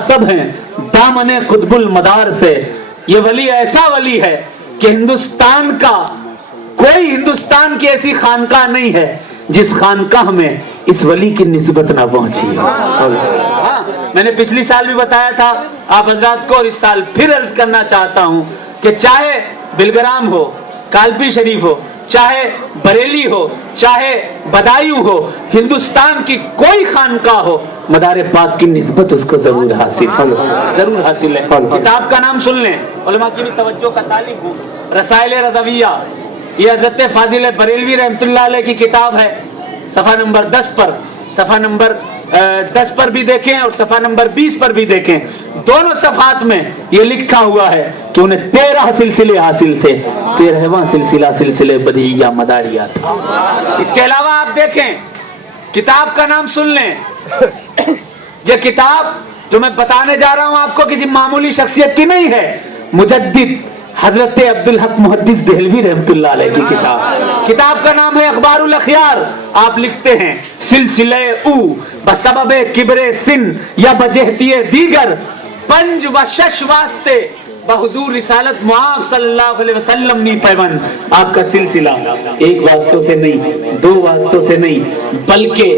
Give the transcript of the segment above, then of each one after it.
सब हैं दामने कुतुबुल मदार से। ये वली ऐसा वली है कि हिंदुस्तान की ऐसी खानकाह नहीं है जिस खानकाह में इस वली की निस्बत ना पहुंची। हाँ, मैंने पिछली साल भी बताया था आप हजरात को, और इस साल फिर अर्ज करना चाहता हूं कि चाहे बिलग्राम हो, कालपी शरीफ हो, चाहे बरेली हो, चाहे बदायूं हो, हिंदुस्तान की कोई खानकाह हो, मदार पाक की निस्बत उसको जरूर हासिल है। किताब का नाम सुन लें, उलमा की भी तवज्जो का तालिब हो, रसाइल रज़विया, ये हजरत फाजिल बरेलवी रहमतुल्लाह अलैह की किताब है। सफा नंबर 10 पर भी देखें और सफा नंबर 20 पर भी देखें। दोनों सफात में ये लिखा हुआ है कि उन्हें 13 सिलसिले हासिल थे। 13वां सिलसिले बदहिया मदारिया था। इसके अलावा आप देखें, किताब का नाम सुन लें। ये किताब जो मैं बताने जा रहा हूं आपको किसी मामूली शख्सियत की नहीं है। मुजद्दिद हजरत अब्दुल हक मुहद्दिस देहलवी रहमतुल्लाह अलैह की किताब का नाम है अखबारुल अखयार। आप लिखते हैं सिलसिले उ बसबबे किबरे सिन या बजहतिये दीगर पंज व शश वास्ते बहुजूर रिसालत मुआब सल्लल्लाहु अलैहि वसल्लम नी पैवंद। आपका सिलसिला एक वास्तों से नहीं, 2 वास्तों से नहीं, बल्कि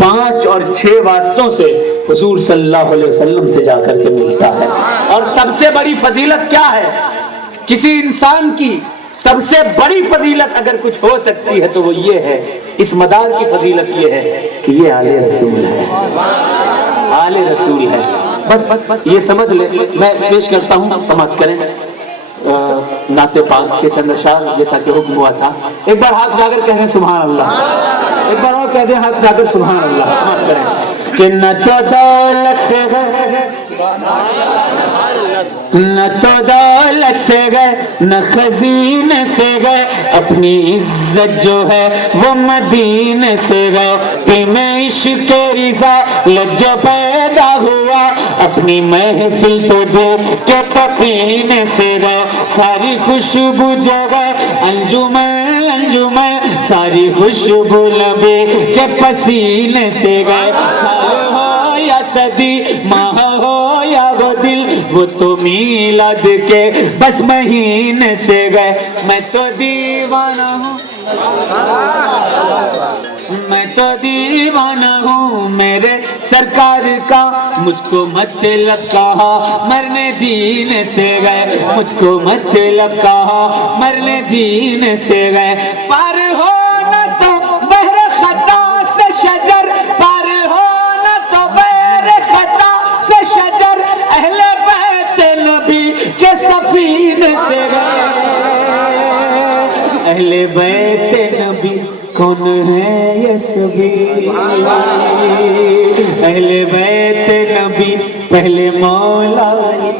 5 और 6 वास्तों से हुजूर सल्लल्लाहु अलैहि वसल्लम से जाकर के मिलता है। और सबसे बड़ी फजीलत क्या है? किसी इंसान की सबसे बड़ी फजीलत अगर कुछ हो सकती है तो वो ये है, इस मदार की फजीलत ये है कि ये आले रसूल है, आले रसूल है। बस ये समझ ले। मैं पेश करता हूँ, समाप्त करें नाते पाक के चंद अशआर जैसा कि हुक्म हुआ था। एक बार हाथ जाकर कह दें सुभान अल्लाह, एक बार और कह दें हाथ जाकर सुभान अल्लाह। समाप्त करें कि न तो दौलत से गए न खजीने से गए, अपनी इज्जत जो है वो मदीने से गए। प्रेम इश्क़ रिज़ा लज्जा पैदा हुआ, अपनी महफिल तो दिल के पकीने से गए। सारी खुशबू जो गए अंजुमन सारी खुशबू लबे के पसीने से गए। साल हो या सदी, माह हो या वो दिल, वो तो मीलाद के बस महीने से गए। मैं तो दीवाना हूँ, मैं तो दीवाना हूँ मेरे सरकार का, मुझको मतलब कहा मरने जीने से गए, मुझको मतलब कहा मरने जीने से गए। पार हो न तो बहरे खता से शजर, पार हो न तो बहरे खता से शजर, अहले बैत नबी के सफीने से गए। अहले बैत नबी कौन है ये सभी, अहले बैत नबी पहले मौला अली,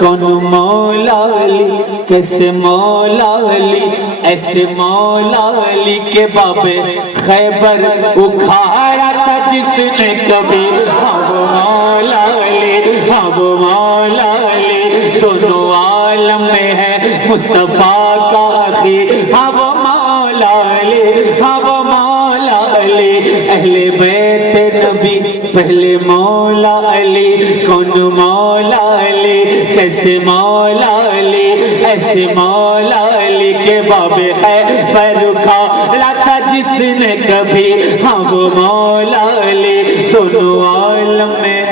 कौन मौला अली, कैसे मौला अली, ऐसे मौला अली के बाबे खैबर उखाड़ा था जिसने कभी। हाँ वो मौला अली, हाँ वो मौला अली, दोनों आलम में है मुस्तफा का आखिर। हाँ वो मौला अली, हाँ वो मौला अली, अहले बैत नबी पहले मौला अली, कौन मौला अली, कैसे मौला अली, ऐसे मौला अली के बाबे खैबर उखाड़ा था जिसने कभी। हाँ वो मौला अली, दोनों आलम में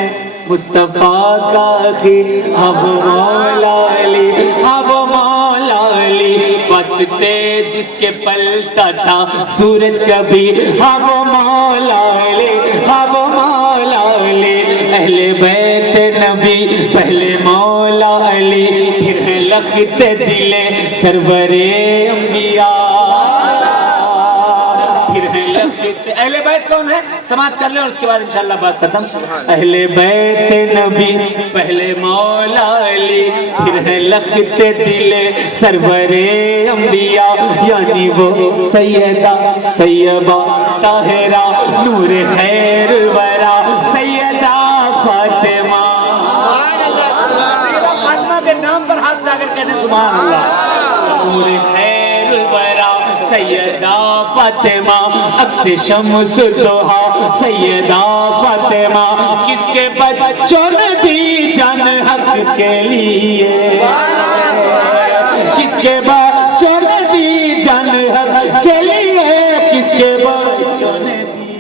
मुस्तफा का आखिर। हाँ वो मौला अली, हाँ वो मौला अली, वास्ते जिसके पलटा था सूरज कभी। हाँ वो मौला अली, हाँ वो मौला अली, अहले बैत नबी पहले मौला अली, फिर है लखते दिले सरवरे अंबिया, फिर है लखते। अहले बैत कौन है? समाप्त कर ले और उसके बाद इंशाअल्लाह बात खत्म। अहले बैत नबी पहले मौला अली, फिर है लखते दिले सरवरे अंबिया, यानी वो सैयदा तैयबा ताहिरा नूर खैर वरा सैयदा फातिमा। सैयदा फातिमा के नाम पर हाथ जाकर कहते सुभान अल्लाह। नूर खैर वरा सैयदा फातिमा, अक्स शम्स दोहा سیدہ فاطمہ کس کے بچوں نے دی جان حق کے لیے کس کے بچوں نے دی جان حق کے لیے کس کے بچوں نے دی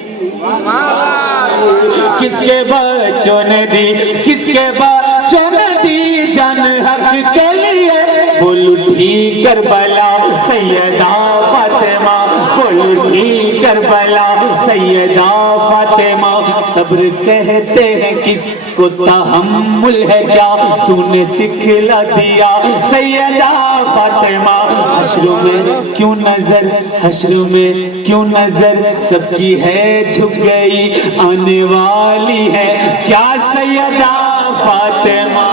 کس کے بچوں نے دی کس کے بچوں نے دی جان حق کے لیے بول اٹھی کربلا سیدہ فاطمہ بول اٹھی کربلا سیدہ فاطمہ صبر کہتے ہیں کس کو تحمل ہے کیا تو نے سکھلا دیا سیدہ فاطمہ حشر میں کیوں نظر حشر میں کیوں نظر سب کی ہے جھک گئی آنے والی ہے کیا سیدہ فاطمہ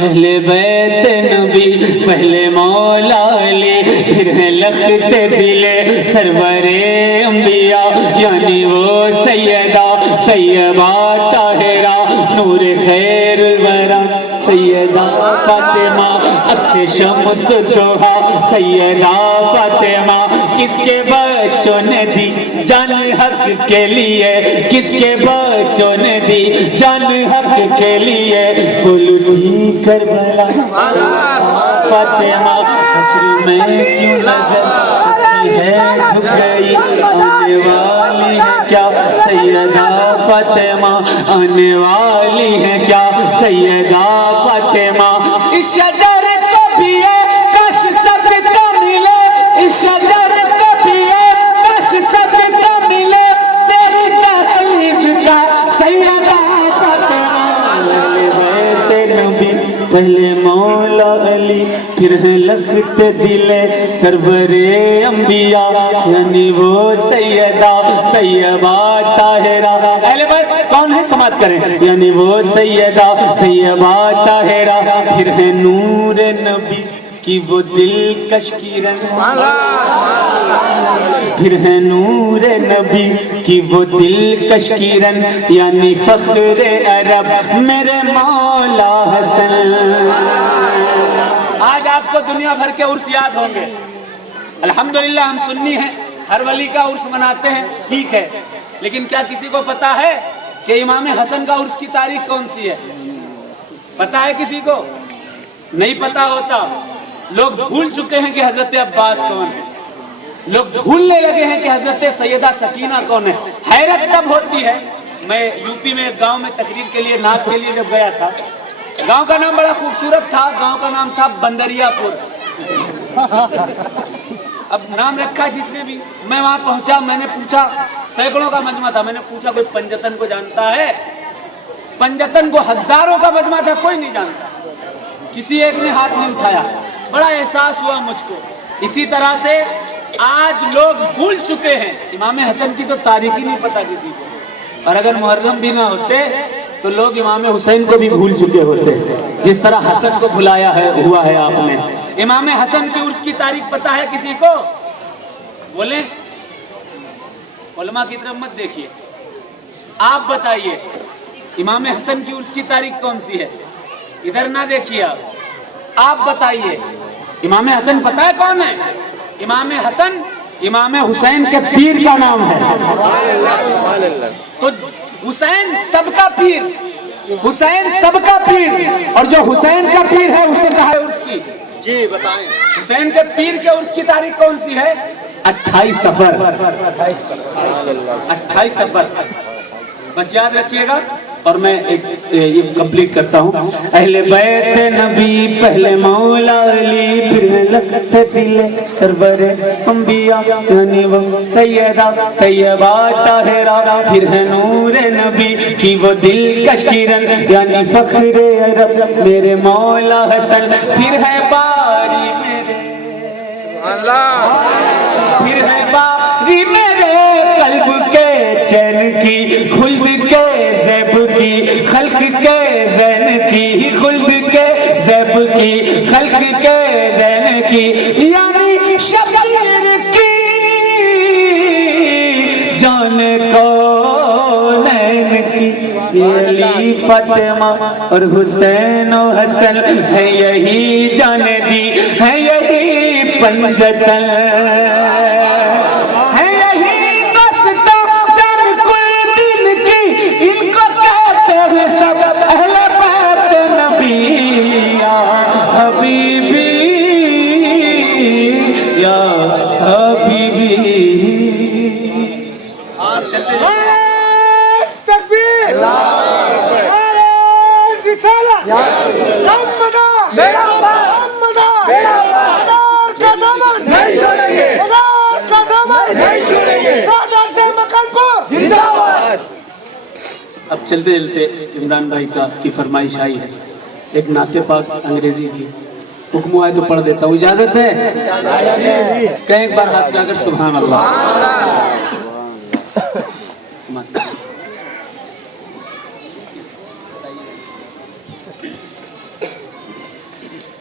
اہل بیت نبی پہلے مولا علی پھر ہیں لخت دل سرور انبیاء یعنی وہ سیدہ طیبہ طاہرہ نور خیر الورا سیدہ فاطمہ عکس شمس دوحہ سیدہ فاطمہ کس کے بچوں نے دی جان حق کے لیے کس کے بچوں نے دی جان حق کے لیے بول اٹھی کربلا فاطمہ حشر میں کیوں نظر سکی ہے جھک گئی آنے والی ہے کیا سیدہ فاطمہ آنے والی ہے کیا سیدہ فاطمہ اس شجر کو پیے کاش صدقہ ملے اس شجر کو پیے کاش صدقہ ملے تیری تحریف کا سیدہ فاطمہ اہل بیت نبی پہلے مولا علی پھر ہے لخت دل سرور انبیاء یعنی وہ سیدہ طیبہ طاہرہ اہل بیت کون ہے سماعت کریں یعنی وہ سیدہ طیبہ طاہرہ پھر ہے نور نبی کی وہ دلکش کرن پھر ہے نور نبی کی وہ دلکش کرن یعنی فخر عرب میرے مولا حسن آج آپ کو دنیا بھر کے عرس یاد ہوں گے الحمدللہ ہم سنی ہیں ہر ولی کا عرس مناتے ہیں ٹھیک ہے لیکن کیا کسی کو پتا ہے کہ امام حسن کا عرس کی تاریخ کون سی ہے پتا ہے کسی کو نہیں پتا ہوتا لوگ بھول چکے ہیں کہ حضرت عباس کون ہے لوگ بھولنے لگے ہیں کہ حضرت سیدہ سکینہ کون ہے حیرت تب ہوتی ہے میں یوپی میں ایک گاؤں میں تقریر کے لیے نعت کے لیے جب گیا تھا گاؤں کا نام بڑا خوبصورت تھا گاؤں کا نام تھا بندریا پور اب نام رکھا جس نے بھی میں وہاں پہنچا میں نے پوچھا سینکڑوں کا مجمع تھا میں نے پوچھا کوئی پنجتن کو جانتا ہے پنجتن کو ہزاروں کا مجمع تھا کوئی نہیں جانتا کسی ایک نے ہاتھ نہیں اٹھایا بڑا احساس ہوا مجھ کو اسی طرح سے آج لوگ بھول چکے ہیں امام حسن کی تو تاریخ ہی نہیں پتا کسی کو اور اگر محرم بھی نہ ہوتے تو لوگ امام حسین کو بھی بھول چکے ہوتے جس طرح حسن کو بھلایا ہے ہوا ہے آپ نے امام حسن کی عرس کی تاریخ پتا ہے کسی کو بولیں علماء کی طرف مت دیکھیے آپ بتائیے امام حسن کی عرس کی تاریخ کون سی ہے ادھر نہ دیکھیے آپ بتائیے امام حسن پتا ہے کون ہے امام حسن امام حسین کے پیر کا نام ہے تو حسین سب کا پیر حسین سب کا پیر اور جو حسین کا پیر ہے اسے کہا ہے عرس کی جی بتائیں حسین کے پیر کے عرس کی تاریخ کون سی ہے 28 صفر 28 صفر بس یاد رکھیے گا اور میں یہ کمپلیٹ کرتا ہوں اہل بیت نبی پہلے مولا علی پھر لخت دل سرور انبیاء یعنی وہ سیدہ طیبہ طاہرہ پھر ہے نور نبی کی وہ دلکش کرن یعنی فخر عرب میرے مولا حسن پھر ہے باری میرے اللہ پھر ہے باری میرے قلب کے چین کی خلد کے زیب کی خلق کے زین کی خلد کے زیب کی فاطمہ اور حسین و حسن ہے یہی جان دی ہے یہی پنجتن ہے یہی دستہ جان کل دن کی ان کو کہتے ہیں سب اہل بیت نبی یا حبیبی یا حبیبی تکبیر رسالت نہیں چھوڑیں گے اب چلتے چلتے عمران بھائی کی فرمائش آئی ہے ایک نعت پاک انگریزی کی حکم آئے تو پڑھ دیتا ہوں اجازت ہے کہیں ایک بار ہاتھ کر سبحان اللہ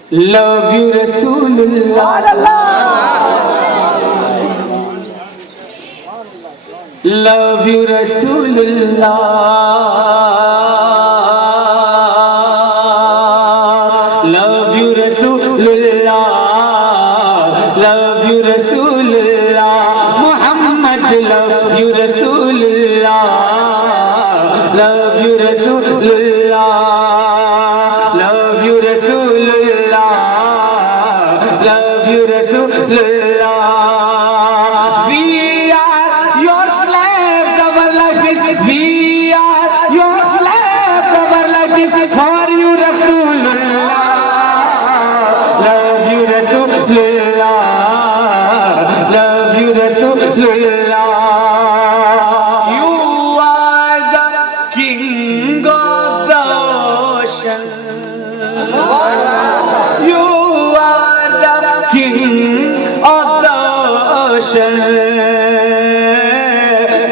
Love you Rasulullah Love you Rasulullah Love you Rasulullah Love you Rasulullah Muhammad love you Rasulullah Love you Rasulullah Love you Rasulullah Love you Rasulullah We are your slaves our life is We are your slaves our life is for you Rasulullah Love you Rasulullah Love you Rasulullah You are the king of the ocean You are the king of the ocean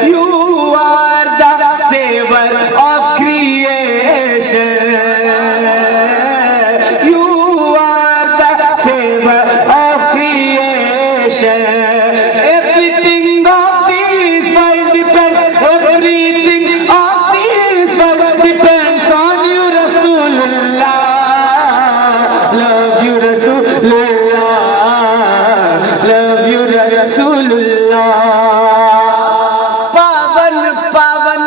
You are the savior of creation You are the savior of creation Everything of this world depends Everything of this world depends on you Rasulullah Love you Rasulullah Love you Rasulullah Pavan pavan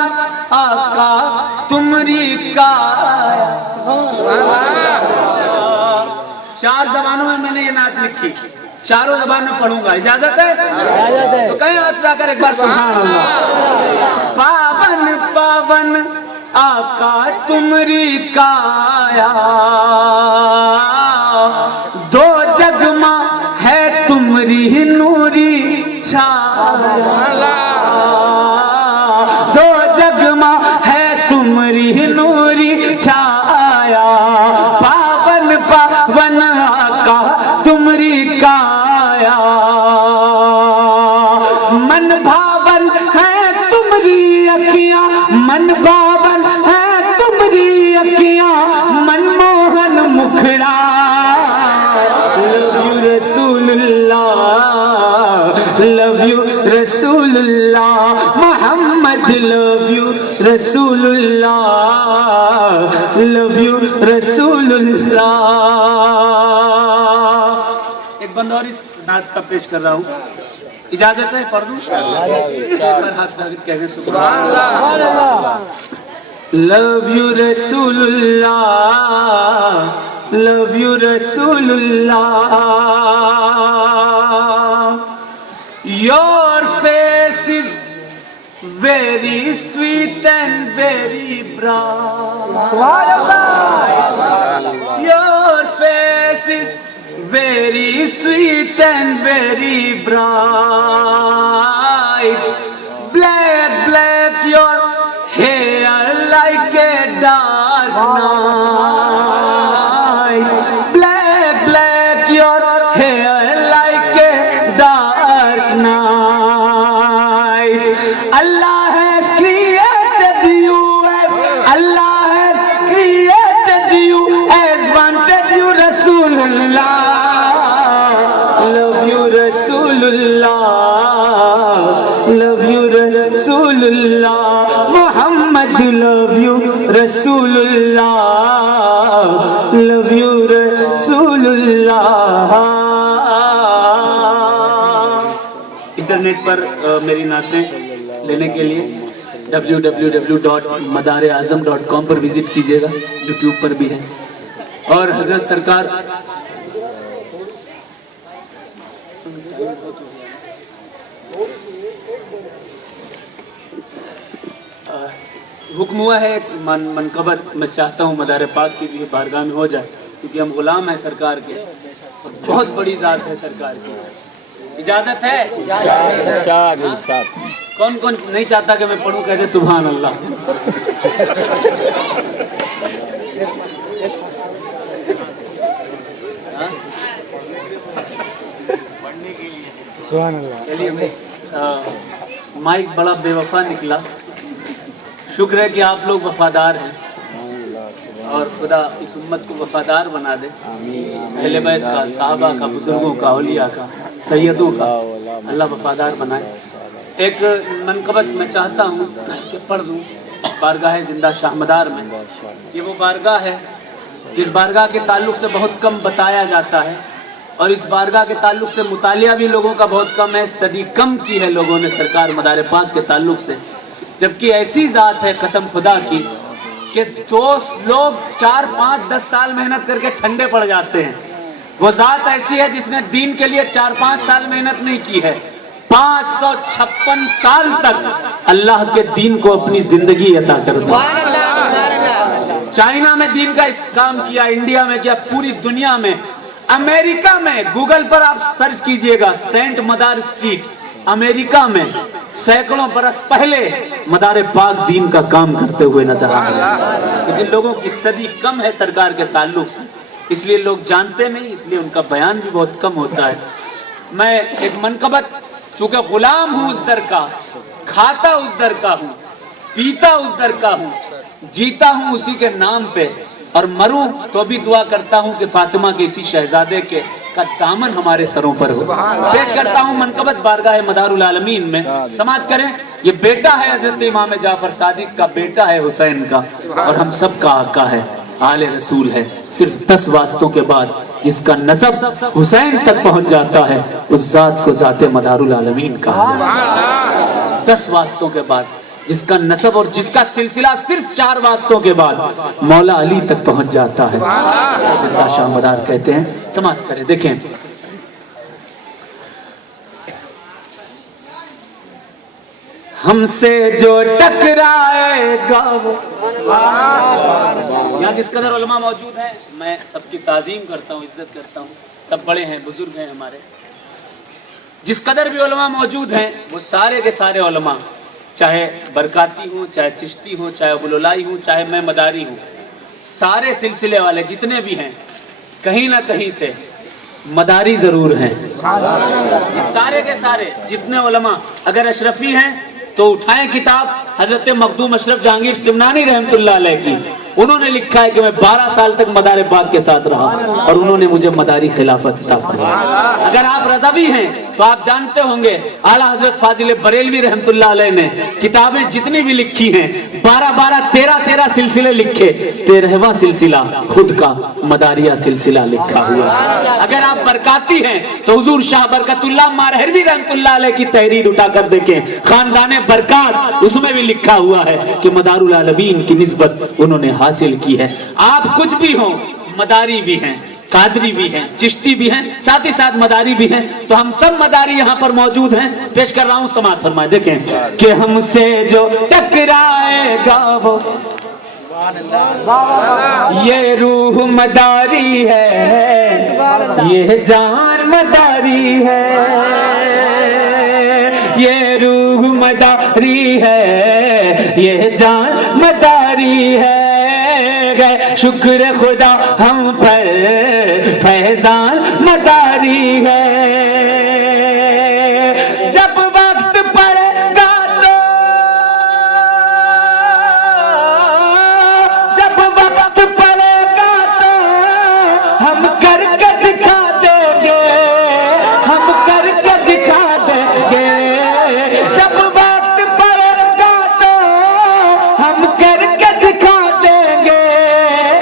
Aqa tumri kaya چار زبانوں میں میں نے یہ نعت لکھی چاروں زبان میں پڑھوں گا اجازت ہے تو کہیں ہاتھ اٹھا کر ایک بار سبحان اللہ پاون پاون آقا تمری کایا دو جگ ماں ہے تمری نوری چھایا دو جگ ماں ہے تمری نوری چھایا پاون پاون آقا تمری کایا من بھاون ہے تمری اکھیاں من بھاون ہے تمری اکھیاں من Mohan مکھڑا Love you Rasulullah Love you Rasulullah Muhammad love you Rasulullah Love you Rasulullah ایک بند اور اس نعت کا پیش کر رہا ہوں اجازت ہے پڑھ دوں ایک بار ہاتھ اٹھا کر کہنے سبحان اللہ Love you Rasulullah Love you Rasulullah Your face is very sweet and very bright Your face is very sweet and very bright Black black your hair like a dark night Black black your hair like a dark night Allah has created you as Allah has created you as wanted you Rasulullah Love you Rasulullah Love you Rasulullah Muhammad love you Rasulullah internet पर मेरी नातें लेने के लिए www.madareazam.com पर visit कीजिएगा, YouTube पर भी है। और हजरत सरकार हुक्म हुआ है मनकबत मैं चाहता हूँ मदार पाक की भी बारगाह में हो जाए, क्योंकि हम गुलाम हैं सरकार के और बहुत बड़ी ज़ात है सरकार की। इजाज़त है? कौन कौन नहीं चाहता कि मैं पढ़ूं? कहते सुभान अल्लाह। चलिए भाई, माइक बड़ा बेवफा निकला। शुक्र है कि आप लोग वफादार हैं और खुदा इस उम्मत को वफादार बना दे। अहले बैत का, साहबा का, बुजुर्गों का, औलिया का, सैयदों का अल्लाह वफादार बनाए। एक मनकबत मैं चाहता हूँ कि पढ़ दूँ बारगाह जिंदा शाहमदार में। ये वो बारगाह है जिस बारगाह के ताल्लुक से बहुत कम बताया जाता है और इस बारगाह के ताल्लुक से मुतालिया भी लोगों का बहुत कम है, स्टडी कम की है लोगों ने सरकार मदार पाक के ताल्लुक से। जबकि ऐसी ज़ात है कसम खुदा की कि दोस्त लोग 4, 5, 10 साल मेहनत करके ठंडे पड़ जाते हैं। वो ज़ात ऐसी है जिसने दीन के लिए 4, 5 साल मेहनत नहीं की है, 556 साल तक अल्लाह के दीन को अपनी जिंदगी अता कर दी। चाइना में दीन का इस काम किया, इंडिया में किया, पूरी दुनिया में, अमेरिका में गूगल पर आप सर्च कीजिएगा सेंट मदार स्ट्रीट, अमेरिका में सैकड़ों बरस पहले मदार पाक दीन का काम करते हुए नजर आ रहे हैं। लेकिन लोगों की स्टडी कम है सरकार के ताल्लुक से, इसलिए लोग जानते नहीं, इसलिए उनका बयान भी बहुत कम होता है। मैं एक मनकबत, चूंकि गुलाम हूँ उस दर का, खाता उस दर का हूँ, पीता उस दर का हूँ, जीता हूँ उसी के नाम पे और मरूं तो भी दुआ करता हूँ कि फातिमा के इसी शहजादे के का दामन हमारे सरों पर हो। पेश करता हूँ मनकबत बारगाह मदारुल आलमीन में। समाअत करें। ये बेटा है हजरत इमाम जाफर सादिक का, बेटा है हुसैन का और हम सब का आका है, आले रसूल है। सिर्फ 10 वास्तों के बाद जिसका नसब हुसैन तक पहुंच जाता है उस जात को जाते मदारुल आलमीन कहा जाता है। 10 वास्तों के बाद जिसका नसब और जिसका सिलसिला सिर्फ 4 वास्तों के बाद मौला अली तक पहुंच जाता है, जिंदा शाहमदार कहते हैं। समाअत करें। देखें, हमसे जो टकराएगा वो, यहाँ जिस कदर उलमा मौजूद हैं मैं सबकी ताजीम करता हूँ, इज्जत करता हूँ, सब बड़े हैं, बुजुर्ग हैं हमारे। जिस कदर भी उलमा मौजूद हैं वो सारे के सारे उलमा, चाहे बरकाती हूँ, चाहे चिश्ती हूँ, चाहे अबुलुलाई हूँ, चाहे मैं मदारी हूँ, सारे सिलसिले वाले जितने भी हैं कहीं ना कहीं से मदारी जरूर हैं। इस सारे के सारे जितने उलमा अगर अशरफी हैं तो उठाएं किताब हजरत मखदूम अशरफ जहांगीर सिमनानी रहमतुल्लाह अलैह की। उन्होंने लिखा है कि मैं 12 साल तक मदार पाक के साथ रहा और उन्होंने मुझे मदारी खिलाफत अता फरमाई। अगर आप रज़वी हैं तो आप जानते होंगे आला हजरत फाजिल बरेलवी रहमतुल्लाह अलैह ने किताबें जितनी भी लिखी हैं 12-12, 13-13 सिलसिले लिखे, 13वां सिलसिला खुद का मदारिया सिलसिला लिखा हुआ। अगर आप बरकाती हैं तो हुजूर शाह बरकतुल्लाह मारहरवी रहमतुल्लाह अलैह की तहरीर उठाकर देखें, खानदाने बरकात, उसमें भी लिखा हुआ है कि मदारुल आलमीन की निस्बत उन्होंने हासिल की है। आप कुछ भी हो, मदारी भी हैं, कादरी भी हैं, चिश्ती भी हैं, साथ ही साथ मदारी भी हैं, तो हम सब मदारी यहाँ पर मौजूद हैं। पेश कर रहा हूँ, समाअत फरमाए। देखें कि हमसे जो टकराएगा वो ये रूह मदारी है, ये जान मदारी है, ये रूह मदारी है, ये जान मदारी है। शुक्र खुदा